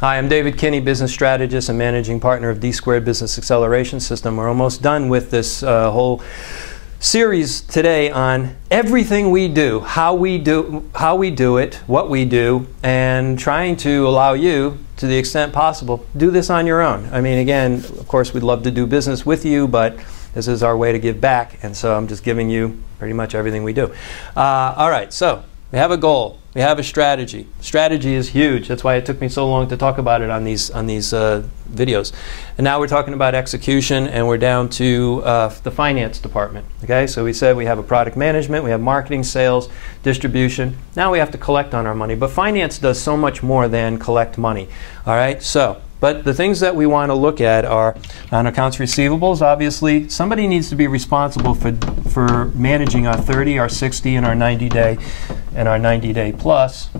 Hi, I'm David Kinney, business strategist and managing partner of D2 Business Acceleration System. We're almost done with this whole series today on everything we do, how we do it, what we do, and trying to allow you, to the extent possible, do this on your own. I mean, again, of course, we'd love to do business with you, but this is our way to give back, and so I'm just giving you pretty much everything we do. All right, so we have a goal. We have a strategy. Strategy is huge. That's why it took me so long to talk about it on these videos. And now we're talking about execution, and we're down to the finance department. Okay, so we said we have a product management, we have marketing, sales, distribution. Now we have to collect on our money. But finance does so much more than collect money. All right, so. But the things that we want to look at are on accounts receivables. Obviously, somebody needs to be responsible for managing our 30, our 60, and our 90-day, and our 90-day plus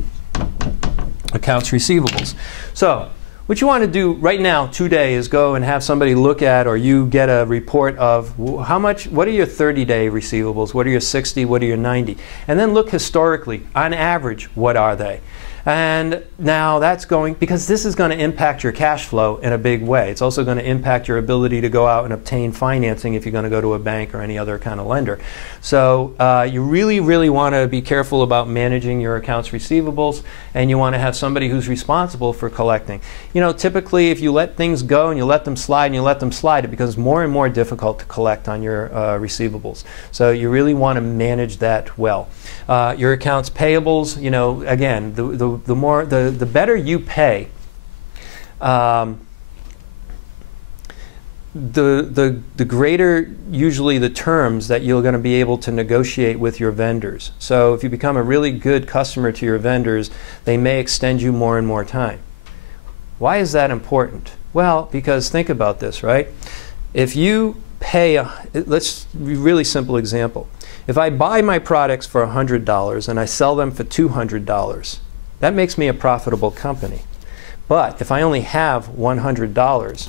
accounts receivables. So what you want to do right now, today, is go and have somebody look at, or you get a report of how much, what are your 30-day receivables, what are your 60, what are your 90, and then look historically, on average, what are they? And now that's going, because this is going to impact your cash flow in a big way. It's also going to impact your ability to go out and obtain financing if you're going to go to a bank or any other kind of lender. So you really, really want to be careful about managing your accounts receivables, and you want to have somebody who's responsible for collecting. You know, typically if you let things go and you let them slide and you let them slide, it becomes more and more difficult to collect on your receivables. So you really want to manage that well. Your accounts payables, you know, again, the better you pay, the greater usually the terms that you're going to be able to negotiate with your vendors. So if you become a really good customer to your vendors, they may extend you more and more time. Why is that important? Well, because think about this, right? If you pay, let's be a really simple example. If I buy my products for $100 and I sell them for $200, that makes me a profitable company. But if I only have $100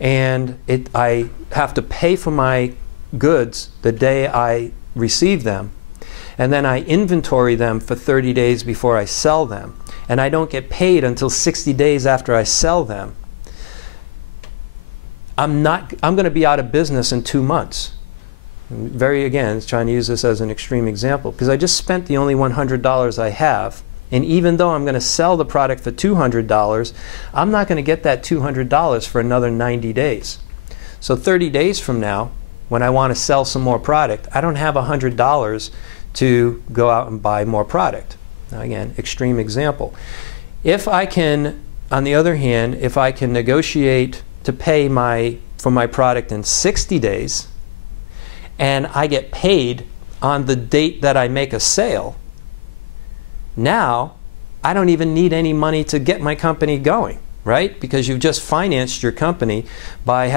and I have to pay for my goods the day I receive them, and then I inventory them for 30 days before I sell them, and I don't get paid until 60 days after I sell them, I'm going to be out of business in 2 months. Again, trying to use this as an extreme example, because I just spent the only $100 I have, and even though I'm going to sell the product for $200, I'm not going to get that $200 for another 90 days. So 30 days from now, when I want to sell some more product, I don't have $100 to go out and buy more product. Now again, extreme example. If I can, on the other hand, if I can negotiate to pay for my product in 60 days, and I get paid on the date that I make a sale, now I don't even need any money to get my company going, right? Because you've just financed your company by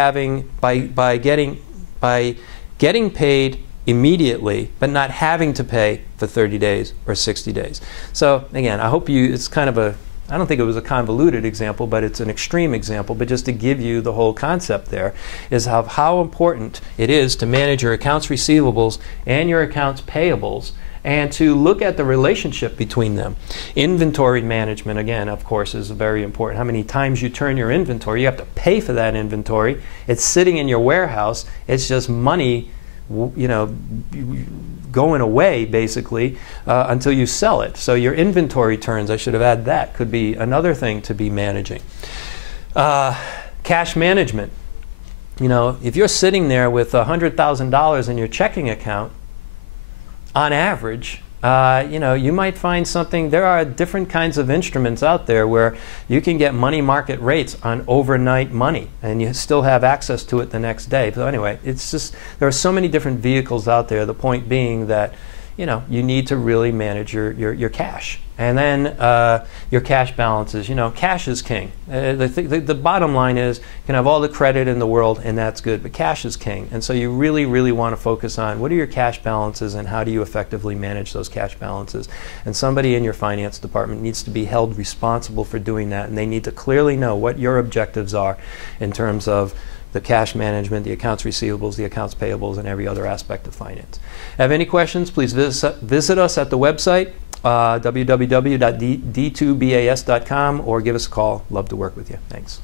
getting paid immediately, but not having to pay for 30 days or 60 days. So again, I hope it's kind of I don't think it was a convoluted example, but it's an extreme example. But just to give you the whole concept there is of how important it is to manage your accounts receivables and your accounts payables, and to look at the relationship between them. Inventory management, again, of course, is very important. How many times you turn your inventory, you have to pay for that inventory. It's sitting in your warehouse. It's just money, you know, going away basically until you sell it. So your inventory turns, I should have added that, could be another thing to be managing. Cash management. You know, if you're sitting there with $100,000 in your checking account, on average, you know, you might find something. There are different kinds of instruments out there where you can get money market rates on overnight money, and you still have access to it the next day. So anyway, it's just, there are so many different vehicles out there. The point being that, you know, you need to really manage your cash. And then your cash balances. You know, cash is king. The bottom line is you can have all the credit in the world, and that's good, but cash is king. And so you really, really want to focus on what are your cash balances and how do you effectively manage those cash balances. And somebody in your finance department needs to be held responsible for doing that, and they need to clearly know what your objectives are in terms of the cash management, the accounts receivables, the accounts payables, and every other aspect of finance. Have any questions, please visit us at the website. www.d2bas.com, or give us a call. Love to work with you. Thanks.